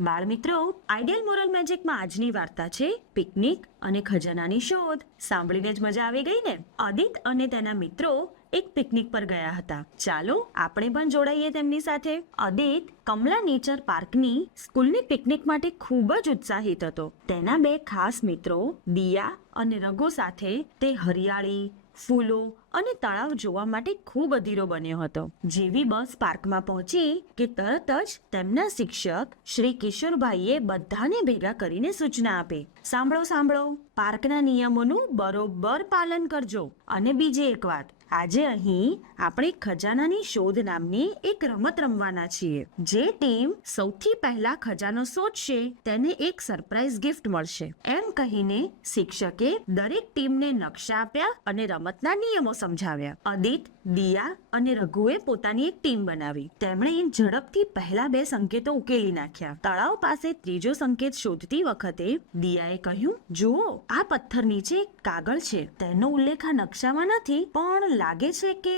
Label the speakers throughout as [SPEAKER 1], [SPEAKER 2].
[SPEAKER 1] બાળ મિત્રો ideal moral મેજિકમાં આજની વાર્તા છે પિકનિક અને ખજાનાની શોધ. સાંભળીને જ મજા આવી ગઈ ને? અદિત અને તેના મિત્રો એક પિકનિક પર ગયા હતા. ચાલો, આપણે પણ જોડાઈએ તેમની સાથે. અદિત, કમલા નેચર પાર્કની સ્કૂલની પિકનિક માટે ખૂબ જ ઉત્સાહિત હતો. તેના બે ખાસ મિત્રો, દિયા અને રઘુ સાથે તે હરિયાળી ફૂલો અને તળાવ જોવા માટે ખૂબ અધીરો બન્યો હતો. જેવી બસ પાર્કમાં પહોંચી કે તરત જ તેમના શિક્ષક શ્રી કિશોરભાઈએ બધાને ભેગા કરીને સૂચના આપી. સાંભળો સાંભળો, પાર્કના નિયમોનું બરોબર પાલન કરજો. અને બીજી એક વાત આજે અહીં આપણે ખજાનાની શોધ નામની એક રમત રમવાના છીએ. જે ટીમ સૌથી પહેલા ખજાનો શોધશે, તેને એક સરપ્રાઈઝ ગિફ્ટ મળશે. એમ કહીને શિક્ષકે દરેક ટીમને નકશા આપ્યા અને રમતના નિયમો સમજાવ્યા. અદિત, દિયા અને રઘુએ પોતાની એક ટીમ બનાવી. તેમણે ઝડપથી પહેલા બે સંકેતો ઉકેલી નાખ્યા. તળાવ પાસે ત્રીજો સંકેત શોધતી વખતે દિયાએ કહ્યું, જુઓ, આ પથ્થર નીચે એક કાગળ છે. તેનો ઉલ્લેખ આ નકશામાં નથી, પણ લાગે છે કે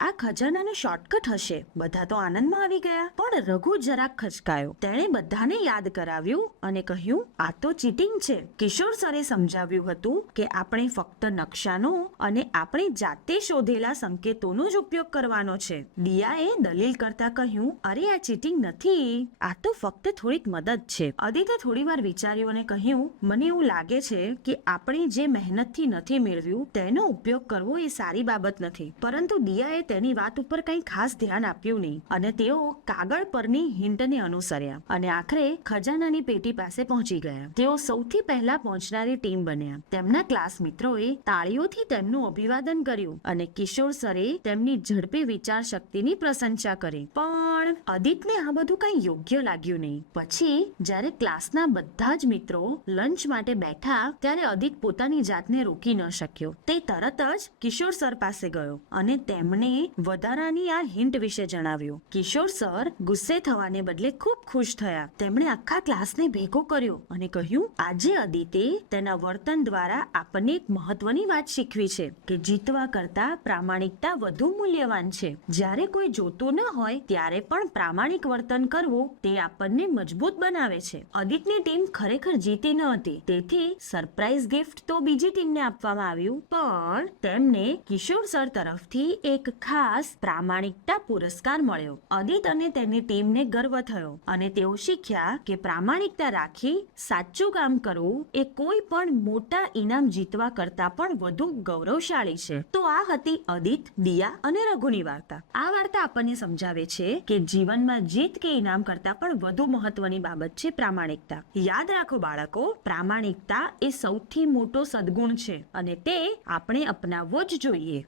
[SPEAKER 1] આ ખજાનાનો શોર્ટકટ હશે? બધા તો આનંદમાં આવી ગયા. પણ રઘુ જરાક ખચકાયો. તેણે બધાને યાદ કરાવ્યું અને કહ્યું, આ તો ચીટિંગ છે. કિશોર સરે સમજાવ્યું હતું કે આપણે ફક્ત નકશાનો અને આપણે જાતે શોધેલા સંકેતોનો જ ઉપયોગ કરવાનો છે. દિયાએ દલીલ કરતા કહ્યું, અરે, આ ચીટિંગ નથી. આ તો ફક્ત થોડીક મદદ છે. અદિતે થોડી વાર વિચાર્યું અને કહ્યું, મને એવું લાગે છે કે આપણે જે મહેનતથી નથી મેળવ્યું, તેનો ઉપયોગ કરવો એ સારી બાબત નથી. પરંતુ દિયાએ તેની વાત ઉપર કંઈ ખાસ ધ્યાન આપ્યું નહીં અને તેઓ કાગળ પરની હિન્ટને અનુસર્યા અને આખરે ખજાનાની પેટી પાસે પહોંચી ગયા. તેઓ સૌથી પહેલા પહોંચનારી ટીમ બન્યા. તેમના ક્લાસ મિત્રોએ તાળીઓથી તેમનું અભિવાદન કર્યું અને કિશોર સરે તેમની ઝડપી વિચાર શક્તિની પ્રશંસા કરી. પણ અદિતને આ બધું કંઈ યોગ્ય લાગ્યું નહીં. પછી જ્યારે ક્લાસના બધા જ મિત્રો લંચ માટે બેઠા, ત્યારે અદિત પોતાની જાતને રોકી ન શક્યો. તે તરત જ કિશોર સર પાસે ગયો અને તેમણે વધારાની આ હિન્ટ વિશે જણાવ્યું. કિશોર સર ગુસ્સે થવાને બદલે ખૂબ ખુશ થયા. તેમણે આખા ક્લાસને ભેગો કર્યો અને કહ્યું, આજે અદિતે તેના વર્તન દ્વારા આપણને એક મહત્વની વાત શીખવી છે, કે જીતવા કરતા પ્રામાણિકતા વધુ મૂલ્યવાન છે. જ્યારે કોઈ જોતું ન હોય, ત્યારે પણ પ્રામાણિક વર્તન કરવું તે આપણને મજબૂત બનાવે છે. અદિતની ટીમ ખરેખર જીતી ન હતી. તેથી સરપ્રાઈઝ ગિફ્ટ તો બીજી ટીમને આપવામાં આવ્યું, પણ તેમને કિશોર સર તરફથી એક ખાસ પ્રામાણિકતા પુરસ્કાર મળ્યો. અદિત અને તેની ટીમને ગર્વ થયો અને તેઓ શીખ્યા કે પ્રામાણિકતા રાખી સાચું કામ કરવું એ કોઈ પણ મોટા ઇનામ જીતવા કરતા પણ વધુ ગૌરવશાળી છે. તો આ હતી અદિત, દિયા અને રઘુની વાર્તા. આ વાર્તા આપણને સમજાવે છે કે જીવનમાં જીત કે ઇનામ કરતા પણ વધુ મહત્વની બાબત છે પ્રામાણિકતા. યાદ રાખો બાળકો, પ્રામાણિકતા એ સૌથી મોટો સદગુણ છે અને તે આપણે અપનાવવો જ જોઈએ.